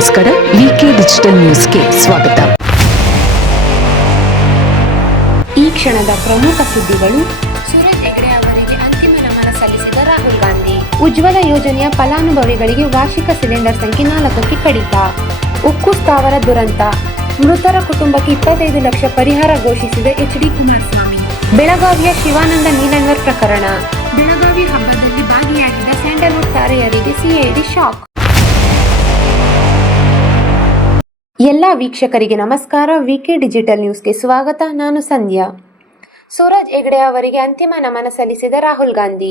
ನಮಸ್ಕಾರ. ವಿಕೆ ಡಿಜಿಟಲ್ ನ್ಯೂಸ್ಗೆ ಸ್ವಾಗತ. ಈ ಕ್ಷಣದ ಪ್ರಮುಖ ಸುದ್ದಿಗಳು. ಸೂರಜ್ ಹೆಗ್ಡೆ ಅವರಿಗೆ ಅಂತಿಮ ನಮನ ಸಲ್ಲಿಸಿದ ರಾಹುಲ್ ಗಾಂಧಿ. ಉಜ್ವಲ ಯೋಜನೆಯ ಫಲಾನುಭವಿಗಳಿಗೆ ವಾರ್ಷಿಕ ಸಿಲಿಂಡರ್ ಸಂಖ್ಯೆ 4ಕ್ಕೆ ಕಡಿತ. ಉಕ್ಕು ಸ್ಥಾವರ ದುರಂತ, ಮೃತರ ಕುಟುಂಬಕ್ಕೆ 25 ಲಕ್ಷ ಪರಿಹಾರ ಘೋಷಿಸಿದ ಎಚ್.ಡಿ. ಕುಮಾರಸ್ವಾಮಿ. ಬೆಳಗಾವಿಯ ಶಿವಾನಂದ ನೀಲನ್ವರ್ ಪ್ರಕರಣ. ಬೆಳಗಾವಿ ಹಬ್ಬದಲ್ಲಿ ಭಾಗಿಯಾಗಿದ್ದ ಸ್ಯಾಂಡಲ್ವುಡ್ ತಾರೆಯರಿಗೆ ಸಿಐಡಿ ಶಾಕ್. ಎಲ್ಲ ವೀಕ್ಷಕರಿಗೆ ನಮಸ್ಕಾರ. ವಿಕೆ ಡಿಜಿಟಲ್ ನ್ಯೂಸ್ಗೆ ಸ್ವಾಗತ. ನಾನು ಸಂಧ್ಯಾ. ಸೂರಜ್ ಹೆಗ್ಡೆ ಅವರಿಗೆ ಅಂತಿಮ ನಮನ ಸಲ್ಲಿಸಿದ ರಾಹುಲ್ ಗಾಂಧಿ.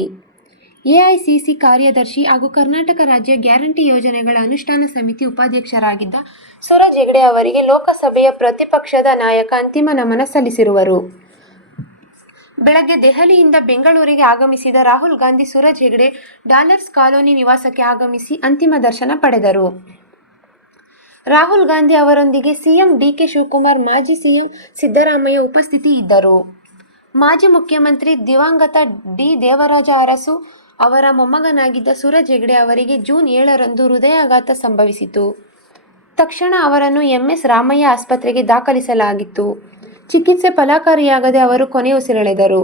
ಎಐಸಿಸಿ ಕಾರ್ಯದರ್ಶಿ ಹಾಗೂ ಕರ್ನಾಟಕ ರಾಜ್ಯ ಗ್ಯಾರಂಟಿ ಯೋಜನೆಗಳ ಅನುಷ್ಠಾನ ಸಮಿತಿ ಉಪಾಧ್ಯಕ್ಷರಾಗಿದ್ದ ಸೂರಜ್ ಹೆಗ್ಡೆ ಅವರಿಗೆ ಲೋಕಸಭೆಯ ಪ್ರತಿಪಕ್ಷದ ನಾಯಕ ಅಂತಿಮ ನಮನ ಸಲ್ಲಿಸಿರುವರು. ಬೆಳಗ್ಗೆ ದೆಹಲಿಯಿಂದ ಬೆಂಗಳೂರಿಗೆ ಆಗಮಿಸಿದ ರಾಹುಲ್ ಗಾಂಧಿ ಸೂರಜ್ ಹೆಗ್ಡೆ ಡಾಲರ್ಸ್ ಕಾಲೋನಿ ನಿವಾಸಕ್ಕೆ ಆಗಮಿಸಿ ಅಂತಿಮ ದರ್ಶನ ಪಡೆದರು. ರಾಹುಲ್ ಗಾಂಧಿ ಅವರೊಂದಿಗೆ ಸಿಎಂ ಡಿಕೆ ಶಿವಕುಮಾರ್, ಮಾಜಿ ಸಿಎಂ ಸಿದ್ದರಾಮಯ್ಯ ಉಪಸ್ಥಿತಿ ಇದ್ದರು. ಮಾಜಿ ಮುಖ್ಯಮಂತ್ರಿ ದಿವಂಗತ ಡಿ. ದೇವರಾಜ ಅರಸು ಅವರ ಮೊಮ್ಮಗನಾಗಿದ್ದ ಸೂರಜ್ ಹೆಗ್ಡೆ ಅವರಿಗೆ ಜೂನ್ 7ರಂದು ಹೃದಯಾಘಾತ ಸಂಭವಿಸಿತು. ತಕ್ಷಣ ಅವರನ್ನು ಎಂಎಸ್ ರಾಮಯ್ಯ ಆಸ್ಪತ್ರೆಗೆ ದಾಖಲಿಸಲಾಗಿತ್ತು. ಚಿಕಿತ್ಸೆ ಫಲಕಾರಿಯಾಗದೆ ಅವರು ಕೊನೆಯುಸಿರೆಳೆದರು.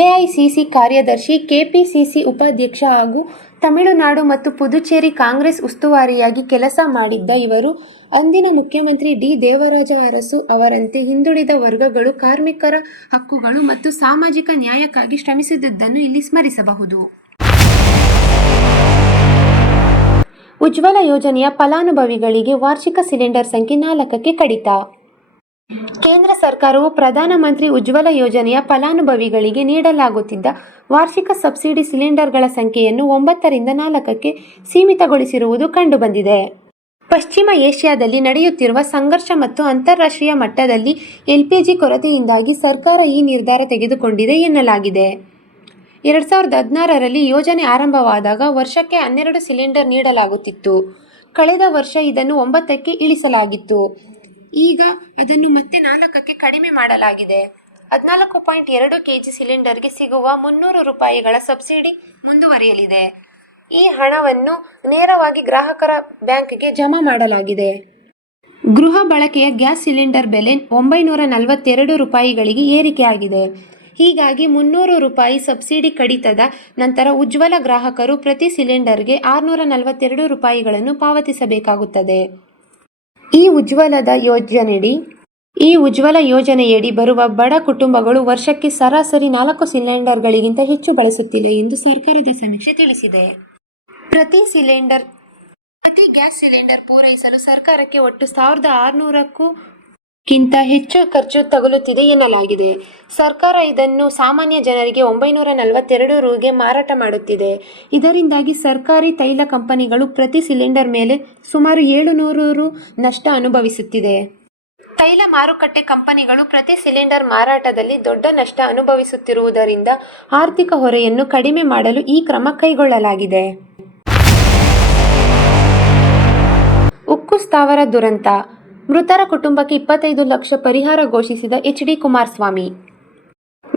ಎಐಸಿಸಿ ಕಾರ್ಯದರ್ಶಿ, ಕೆಪಿಸಿಸಿ ಉಪಾಧ್ಯಕ್ಷ ಹಾಗೂ ತಮಿಳುನಾಡು ಮತ್ತು ಪುದುಚೇರಿ ಕಾಂಗ್ರೆಸ್ ಉಸ್ತುವಾರಿಯಾಗಿ ಕೆಲಸ ಮಾಡಿದ್ದ ಇವರು ಅಂದಿನ ಮುಖ್ಯಮಂತ್ರಿ ಡಿ. ದೇವರಾಜ ಅರಸು ಅವರಂತೆ ಹಿಂದುಳಿದ ವರ್ಗಗಳು, ಕಾರ್ಮಿಕರ ಹಕ್ಕುಗಳು ಮತ್ತು ಸಾಮಾಜಿಕ ನ್ಯಾಯಕ್ಕಾಗಿ ಶ್ರಮಿಸಿದ್ದನ್ನು ಇಲ್ಲಿ ಸ್ಮರಿಸಬಹುದು. ಉಜ್ವಲ ಯೋಜನೆಯ ಫಲಾನುಭವಿಗಳಿಗೆ ವಾರ್ಷಿಕ ಸಿಲಿಂಡರ್ ಸಂಖ್ಯೆ 4ಕ್ಕೆ ಕಡಿತ. ಕೇಂದ್ರ ಸರ್ಕಾರವು ಪ್ರಧಾನಮಂತ್ರಿ ಉಜ್ವಲ ಯೋಜನೆಯ ಫಲಾನುಭವಿಗಳಿಗೆ ನೀಡಲಾಗುತ್ತಿದ್ದ ವಾರ್ಷಿಕ ಸಬ್ಸಿಡಿ ಸಿಲಿಂಡರ್ಗಳ ಸಂಖ್ಯೆಯನ್ನು 9ರಿಂದ 4ಕ್ಕೆ ಸೀಮಿತಗೊಳಿಸಿರುವುದು ಕಂಡುಬಂದಿದೆ. ಪಶ್ಚಿಮ ಏಷ್ಯಾದಲ್ಲಿ ನಡೆಯುತ್ತಿರುವ ಸಂಘರ್ಷ ಮತ್ತು ಅಂತಾರಾಷ್ಟ್ರೀಯ ಮಟ್ಟದಲ್ಲಿ ಎಲ್ಪಿಜಿ ಕೊರತೆಯಿಂದಾಗಿ ಸರ್ಕಾರ ಈ ನಿರ್ಧಾರ ತೆಗೆದುಕೊಂಡಿದೆ ಎನ್ನಲಾಗಿದೆ. 2016ರಲ್ಲಿ ಯೋಜನೆ ಆರಂಭವಾದಾಗ ವರ್ಷಕ್ಕೆ 12 ಸಿಲಿಂಡರ್ ನೀಡಲಾಗುತ್ತಿತ್ತು. ಕಳೆದ ವರ್ಷ ಇದನ್ನು 9ಕ್ಕೆ ಇಳಿಸಲಾಗಿತ್ತು. ಈಗ ಅದನ್ನು ಮತ್ತೆ 4ಕ್ಕೆ ಕಡಿಮೆ ಮಾಡಲಾಗಿದೆ. 14.2 kg ಸಿಲಿಂಡರ್ಗೆ ಸಿಗುವ 300 ರೂಪಾಯಿಗಳ ಸಬ್ಸಿಡಿ ಮುಂದುವರಿಯಲಿದೆ. ಈ ಹಣವನ್ನು ನೇರವಾಗಿ ಗ್ರಾಹಕರ ಬ್ಯಾಂಕ್ಗೆ ಜಮಾ ಮಾಡಲಾಗಿದೆ. ಗೃಹ ಬಳಕೆಯ ಗ್ಯಾಸ್ ಸಿಲಿಂಡರ್ ಬೆಲೆ 942 ರೂಪಾಯಿಗಳಿಗೆ ಏರಿಕೆಯಾಗಿದೆ. ಹೀಗಾಗಿ 300 ರೂಪಾಯಿ ಸಬ್ಸಿಡಿ ಕಡಿತದ ನಂತರ ಉಜ್ವಲ ಗ್ರಾಹಕರು ಪ್ರತಿ ಸಿಲಿಂಡರ್ಗೆ 642 ರೂಪಾಯಿಗಳನ್ನು ಪಾವತಿಸಬೇಕಾಗುತ್ತದೆ. ಈ ಉಜ್ವಲ ಯೋಜನೆಯಡಿ ಬರುವ ಬಡ ಕುಟುಂಬಗಳು ವರ್ಷಕ್ಕೆ ಸರಾಸರಿ 4 ಸಿಲಿಂಡರ್ಗಳಿಗಿಂತ ಹೆಚ್ಚು ಬಳಸುತ್ತಿಲ್ಲ ಎಂದು ಸರ್ಕಾರದ ಸಮೀಕ್ಷೆ ತಿಳಿಸಿದೆ. ಪ್ರತಿ ಗ್ಯಾಸ್ ಸಿಲಿಂಡರ್ ಪೂರೈಸಲು ಸರ್ಕಾರಕ್ಕೆ ಒಟ್ಟು 1600ಕ್ಕಿಂತ ಹೆಚ್ಚು ಖರ್ಚು ತಗುಲುತ್ತಿದೆ ಎನ್ನಲಾಗಿದೆ. ಸರ್ಕಾರ ಇದನ್ನು ಸಾಮಾನ್ಯ ಜನರಿಗೆ 942 ರುಗೆ ಮಾರಾಟ ಮಾಡುತ್ತಿದೆ. ಇದರಿಂದಾಗಿ ಸರ್ಕಾರಿ ತೈಲ ಕಂಪನಿಗಳು ಪ್ರತಿ ಸಿಲಿಂಡರ್ ಮೇಲೆ ಸುಮಾರು 700 ರು ನಷ್ಟ ಅನುಭವಿಸುತ್ತಿದೆ. ತೈಲ ಮಾರುಕಟ್ಟೆ ಕಂಪನಿಗಳು ಪ್ರತಿ ಸಿಲಿಂಡರ್ ಮಾರಾಟದಲ್ಲಿ ದೊಡ್ಡ ನಷ್ಟ ಅನುಭವಿಸುತ್ತಿರುವುದರಿಂದ ಆರ್ಥಿಕ ಹೊರೆಯನ್ನು ಕಡಿಮೆ ಮಾಡಲು ಈ ಕ್ರಮ ಕೈಗೊಳ್ಳಲಾಗಿದೆ. ಉಕ್ಕು ಸ್ಥಾವರ ದುರಂತ, ಮೃತರ ಕುಟುಂಬಕ್ಕೆ 25 ಲಕ್ಷ ಪರಿಹಾರ ಘೋಷಿಸಿದ ಎಚ್.ಡಿ. ಕುಮಾರಸ್ವಾಮಿ.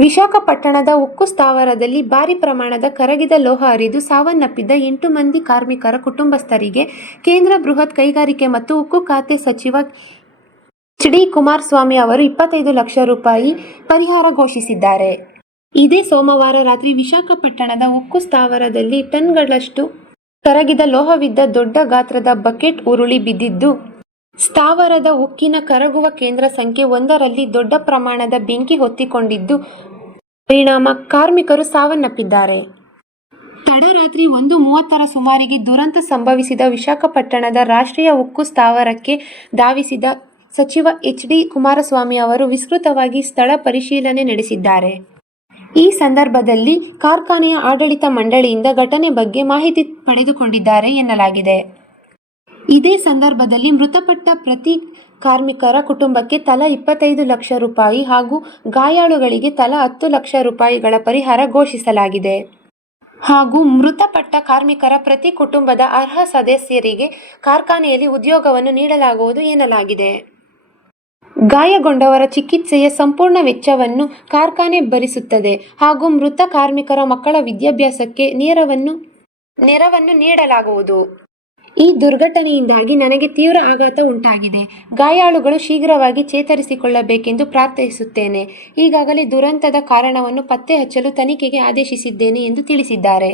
ವಿಶಾಖಪಟ್ಟಣದ ಉಕ್ಕು ಸ್ಥಾವರದಲ್ಲಿ ಭಾರಿ ಪ್ರಮಾಣದ ಕರಗಿದ ಲೋಹ ಹರಿದು ಸಾವನ್ನಪ್ಪಿದ್ದ 8 ಮಂದಿ ಕಾರ್ಮಿಕರ ಕುಟುಂಬಸ್ಥರಿಗೆ ಕೇಂದ್ರ ಬೃಹತ್ ಕೈಗಾರಿಕೆ ಮತ್ತು ಉಕ್ಕು ಖಾತೆ ಸಚಿವ ಎಚ್.ಡಿ. ಕುಮಾರಸ್ವಾಮಿ ಅವರು 25 ಲಕ್ಷ ರೂಪಾಯಿ ಪರಿಹಾರ ಘೋಷಿಸಿದ್ದಾರೆ. ಇದೇ ಸೋಮವಾರ ರಾತ್ರಿ ವಿಶಾಖಪಟ್ಟಣದ ಉಕ್ಕು ಸ್ಥಾವರದಲ್ಲಿ ಟನ್ಗಳಷ್ಟು ಕರಗಿದ ಲೋಹವಿದ್ದ ದೊಡ್ಡ ಗಾತ್ರದ ಬಕೆಟ್ ಉರುಳಿ ಬಿದ್ದಿದ್ದು, ಸ್ಥಾವರದ ಉಕ್ಕಿನ ಕರಗುವ ಕೇಂದ್ರ ಸಂಖ್ಯೆ 1ರಲ್ಲಿ ದೊಡ್ಡ ಪ್ರಮಾಣದ ಬೆಂಕಿ ಹೊತ್ತಿಕೊಂಡಿದ್ದು, ಪರಿಣಾಮ ಕಾರ್ಮಿಕರು ಸಾವನ್ನಪ್ಪಿದ್ದಾರೆ. ತಡರಾತ್ರಿ 1:30ರ ಸುಮಾರಿಗೆ ದುರಂತ ಸಂಭವಿಸಿದ ವಿಶಾಖಪಟ್ಟಣದ ರಾಷ್ಟ್ರೀಯ ಉಕ್ಕು ಸ್ಥಾವರಕ್ಕೆ ಧಾವಿಸಿದ ಸಚಿವ ಎಚ್.ಡಿ. ಕುಮಾರಸ್ವಾಮಿ ಅವರು ವಿಸ್ತೃತವಾಗಿ ಸ್ಥಳ ಪರಿಶೀಲನೆ ನಡೆಸಿದ್ದಾರೆ. ಈ ಸಂದರ್ಭದಲ್ಲಿ ಕಾರ್ಖಾನೆಯ ಆಡಳಿತ ಮಂಡಳಿಯಿಂದ ಘಟನೆ ಬಗ್ಗೆ ಮಾಹಿತಿ ಪಡೆದುಕೊಂಡಿದ್ದಾರೆ ಎನ್ನಲಾಗಿದೆ. ಇದೇ ಸಂದರ್ಭದಲ್ಲಿ ಮೃತಪಟ್ಟ ಪ್ರತಿ ಕಾರ್ಮಿಕರ ಕುಟುಂಬಕ್ಕೆ ತಲಾ 25 ಲಕ್ಷ ರೂಪಾಯಿ ಹಾಗೂ ಗಾಯಾಳುಗಳಿಗೆ ತಲಾ 10 ಲಕ್ಷ ರೂಪಾಯಿಗಳ ಪರಿಹಾರ ಘೋಷಿಸಲಾಗಿದೆ. ಹಾಗೂ ಮೃತಪಟ್ಟ ಕಾರ್ಮಿಕರ ಪ್ರತಿ ಕುಟುಂಬದ ಅರ್ಹ ಸದಸ್ಯರಿಗೆ ಕಾರ್ಖಾನೆಯಲ್ಲಿ ಉದ್ಯೋಗವನ್ನು ನೀಡಲಾಗುವುದು ಎನ್ನಲಾಗಿದೆ. ಗಾಯಗೊಂಡವರ ಚಿಕಿತ್ಸೆಯ ಸಂಪೂರ್ಣ ವೆಚ್ಚವನ್ನು ಕಾರ್ಖಾನೆ ಭರಿಸುತ್ತದೆ ಹಾಗೂ ಮೃತ ಕಾರ್ಮಿಕರ ಮಕ್ಕಳ ವಿದ್ಯಾಭ್ಯಾಸಕ್ಕೆ ನೆರವನ್ನು ನೀಡಲಾಗುವುದು. ಈ ದುರ್ಘಟನೆಯಿಂದಾಗಿ ನನಗೆ ತೀವ್ರ ಆಘಾತ ಉಂಟಾಗಿದೆ. ಗಾಯಾಳುಗಳು ಶೀಘ್ರವಾಗಿ ಚೇತರಿಸಿಕೊಳ್ಳಬೇಕೆಂದು ಪ್ರಾರ್ಥಿಸುತ್ತೇನೆ. ಈಗಾಗಲೇ ದುರಂತದ ಕಾರಣವನ್ನು ಪತ್ತೆ ಹಚ್ಚಲು ತನಿಖೆಗೆ ಆದೇಶಿಸಿದ್ದೇನೆ ಎಂದು ತಿಳಿಸಿದ್ದಾರೆ.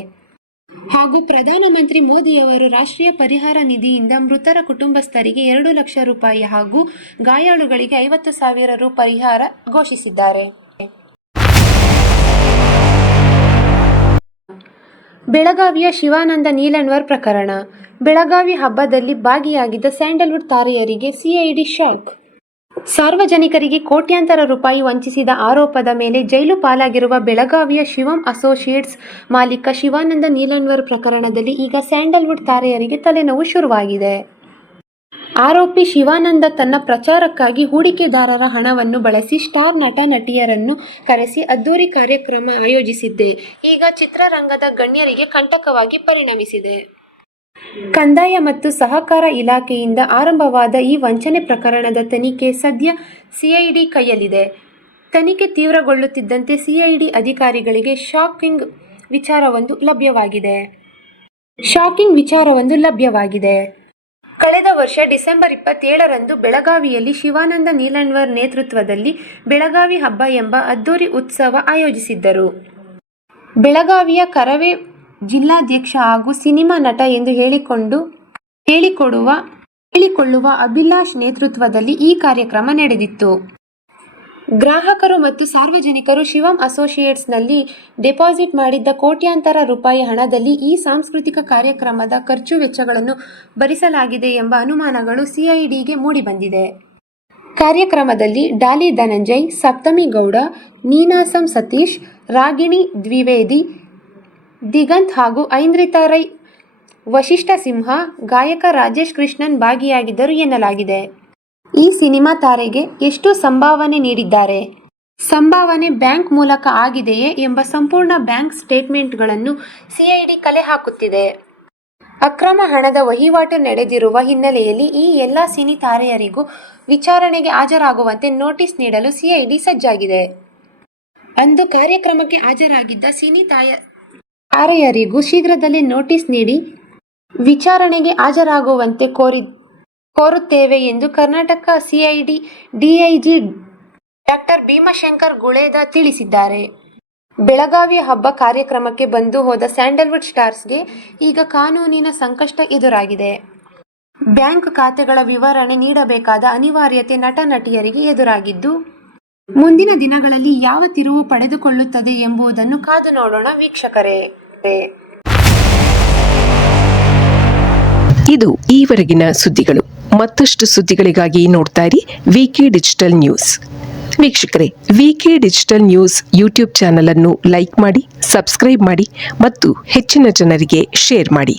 ಹಾಗೂ ಪ್ರಧಾನಮಂತ್ರಿ ಮೋದಿಯವರು ರಾಷ್ಟ್ರೀಯ ಪರಿಹಾರ ನಿಧಿಯಿಂದ ಮೃತರ ಕುಟುಂಬಸ್ಥರಿಗೆ 2 ಲಕ್ಷ ರೂಪಾಯಿ ಹಾಗೂ ಗಾಯಾಳುಗಳಿಗೆ 50,000 ರು ಪರಿಹಾರ ಘೋಷಿಸಿದ್ದಾರೆ. ಬೆಳಗಾವಿಯ ಶಿವಾನಂದ ನೀಲಣ್ವರ್ ಪ್ರಕರಣ. ಬೆಳಗಾವಿ ಹಬ್ಬದಲ್ಲಿ ಭಾಗಿಯಾಗಿದ್ದ ಸ್ಯಾಂಡಲ್ವುಡ್ ತಾರೆಯರಿಗೆ ಸಿಐಡಿ ಶಾಕ್. ಸಾರ್ವಜನಿಕರಿಗೆ ಕೋಟ್ಯಾಂತರ ರೂಪಾಯಿ ವಂಚಿಸಿದ ಆರೋಪದ ಮೇಲೆ ಜೈಲು ಪಾಲಾಗಿರುವ ಬೆಳಗಾವಿಯ ಶಿವಂ ಅಸೋಸಿಯೇಟ್ಸ್ ಮಾಲೀಕ ಶಿವಾನಂದ ನೀಲಣ್ವರ್ ಪ್ರಕರಣದಲ್ಲಿ ಈಗ ಸ್ಯಾಂಡಲ್ವುಡ್ ತಾರೆಯರಿಗೆ ತಲೆನೋವು ಶುರುವಾಗಿದೆ. ಆರೋಪಿ ಶಿವಾನಂದ ತನ್ನ ಪ್ರಚಾರಕ್ಕಾಗಿ ಹೂಡಿಕೆದಾರರ ಹಣವನ್ನು ಬಳಸಿ ಸ್ಟಾರ್ ನಟ ನಟಿಯರನ್ನು ಕರೆಸಿ ಅದ್ದೂರಿ ಕಾರ್ಯಕ್ರಮ ಆಯೋಜಿಸಿದ್ದೆ ಈಗ ಚಿತ್ರರಂಗದ ಗಣ್ಯರಿಗೆ ಕಂಟಕವಾಗಿ ಪರಿಣಮಿಸಿದೆ. ಕಂದಾಯ ಮತ್ತು ಸಹಕಾರ ಇಲಾಖೆಯಿಂದ ಆರಂಭವಾದ ಈ ವಂಚನೆ ಪ್ರಕರಣದ ತನಿಖೆ ಸದ್ಯ ಸಿಐಡಿ ಕೈಯಲ್ಲಿದೆ. ತನಿಖೆ ತೀವ್ರಗೊಳ್ಳುತ್ತಿದ್ದಂತೆ ಸಿಐಡಿ ಅಧಿಕಾರಿಗಳಿಗೆ ಶಾಕಿಂಗ್ ವಿಚಾರವೊಂದು ಲಭ್ಯವಾಗಿದೆ. ಕಳೆದ ವರ್ಷ ಡಿಸೆಂಬರ್ 27ರಂದು ಬೆಳಗಾವಿಯಲ್ಲಿ ಶಿವಾನಂದ ನೀಲಣ್ವರ್ ನೇತೃತ್ವದಲ್ಲಿ ಬೆಳಗಾವಿ ಹಬ್ಬ ಎಂಬ ಅದ್ದೂರಿ ಉತ್ಸವ ಆಯೋಜಿಸಿದ್ದರು. ಬೆಳಗಾವಿಯ ಕರವೇ ಜಿಲ್ಲಾಧ್ಯಕ್ಷ ಹಾಗೂ ಸಿನಿಮಾ ನಟ ಎಂದು ಹೇಳಿಕೊಳ್ಳುವ ಅಭಿಲಾಷ್ ನೇತೃತ್ವದಲ್ಲಿ ಈ ಕಾರ್ಯಕ್ರಮ ನಡೆದಿತ್ತು. ಗ್ರಾಹಕರು ಮತ್ತು ಸಾರ್ವಜನಿಕರು ಶಿವಂ ಅಸೋಸಿಯೇಟ್ಸ್ನಲ್ಲಿ ಡೆಪಾಸಿಟ್ ಮಾಡಿದ್ದ ಕೋಟ್ಯಾಂತರ ರೂಪಾಯಿ ಹಣದಲ್ಲಿ ಈ ಸಾಂಸ್ಕೃತಿಕ ಕಾರ್ಯಕ್ರಮದ ಖರ್ಚು ವೆಚ್ಚಗಳನ್ನು ಭರಿಸಲಾಗಿದೆ ಎಂಬ ಅನುಮಾನಗಳು ಸಿಐಡಿಗೆ ಮೂಡಿಬಂದಿದೆ. ಕಾರ್ಯಕ್ರಮದಲ್ಲಿ ಡಾಲಿ ಧನಂಜಯ್, ಸಪ್ತಮಿ ಗೌಡ, ನೀನಾಸಂ ಸತೀಶ್, ರಾಗಿಣಿ ದ್ವಿವೇದಿ, ದಿಗಂತ್ ಹಾಗೂ ಐಂದ್ರಿತಾ ರೈ, ವಶಿಷ್ಠ ಸಿಂಹ, ಗಾಯಕ ರಾಜೇಶ್ ಕೃಷ್ಣನ್ ಭಾಗಿಯಾಗಿದ್ದರು ಎನ್ನಲಾಗಿದೆ. ಈ ಸಿನಿಮಾ ತಾರೆಗೆ ಎಷ್ಟು ಸಂಭಾವನೆ ನೀಡಿದ್ದಾರೆ, ಸಂಭಾವನೆ ಬ್ಯಾಂಕ್ ಮೂಲಕ ಆಗಿದೆಯೇ ಎಂಬ ಸಂಪೂರ್ಣ ಬ್ಯಾಂಕ್ ಸ್ಟೇಟ್ಮೆಂಟ್ಗಳನ್ನು ಸಿಐಡಿ ಕಲೆ ಹಾಕುತ್ತಿದೆ. ಅಕ್ರಮ ಹಣದ ವಹಿವಾಟು ನಡೆದಿರುವ ಹಿನ್ನೆಲೆಯಲ್ಲಿ ಈ ಎಲ್ಲ ಸಿನಿ ತಾರೆಯರಿಗೂ ವಿಚಾರಣೆಗೆ ಹಾಜರಾಗುವಂತೆ ನೋಟಿಸ್ ನೀಡಲು ಸಿಐಡಿ ಸಜ್ಜಾಗಿದೆ. ಅಂದು ಕಾರ್ಯಕ್ರಮಕ್ಕೆ ಹಾಜರಾಗಿದ್ದ ಸಿನಿ ತಾರೆಯರಿಗೂ ಶೀಘ್ರದಲ್ಲೇ ನೋಟಿಸ್ ನೀಡಿ ವಿಚಾರಣೆಗೆ ಹಾಜರಾಗುವಂತೆ ಕೋರುತ್ತೇವೆ ಎಂದು ಕರ್ನಾಟಕ ಸಿಐಡಿ ಡಿಐಜಿ ಡಾ. ಭೀಮಶಂಕರ್ ಗುಳೇದ ತಿಳಿಸಿದ್ದಾರೆ. ಬೆಳಗಾವಿ ಹಬ್ಬ ಕಾರ್ಯಕ್ರಮಕ್ಕೆ ಬಂದು ಹೋದ ಸ್ಯಾಂಡಲ್ವುಡ್ ಸ್ಟಾರ್ಸ್ಗೆ ಈಗ ಕಾನೂನಿನ ಸಂಕಷ್ಟ ಎದುರಾಗಿದೆ. ಬ್ಯಾಂಕ್ ಖಾತೆಗಳ ವಿವರಣೆ ನೀಡಬೇಕಾದ ಅನಿವಾರ್ಯತೆ ನಟ ನಟಿಯರಿಗೆ ಎದುರಾಗಿದ್ದು, ಮುಂದಿನ ದಿನಗಳಲ್ಲಿ ಯಾವ ತಿರುವು ಪಡೆದುಕೊಳ್ಳುತ್ತದೆ ಎಂಬುದನ್ನು ಕಾದು ನೋಡೋಣ ವೀಕ್ಷಕರೇ. ಇದು ಈವರೆಗಿನ ಸುದ್ದಿಗಳು. ಮತ್ತಷ್ಟು ಸುದ್ದಿಗಳಿಗಾಗಿ ನೋಡ್ತಾ ಇರಿ ವಿಕೆ ಡಿಜಿಟಲ್ ನ್ಯೂಸ್. ವೀಕ್ಷಕರೇ, ವಿಕೆ ಡಿಜಿಟಲ್ ನ್ಯೂಸ್ ಯೂಟ್ಯೂಬ್ ಚಾನಲ್ ಅನ್ನು ಲೈಕ್ ಮಾಡಿ, ಸಬ್ಸ್ಕ್ರೈಬ್ ಮಾಡಿ ಮತ್ತು ಹೆಚ್ಚಿನ ಜನರಿಗೆ ಶೇರ್ ಮಾಡಿ.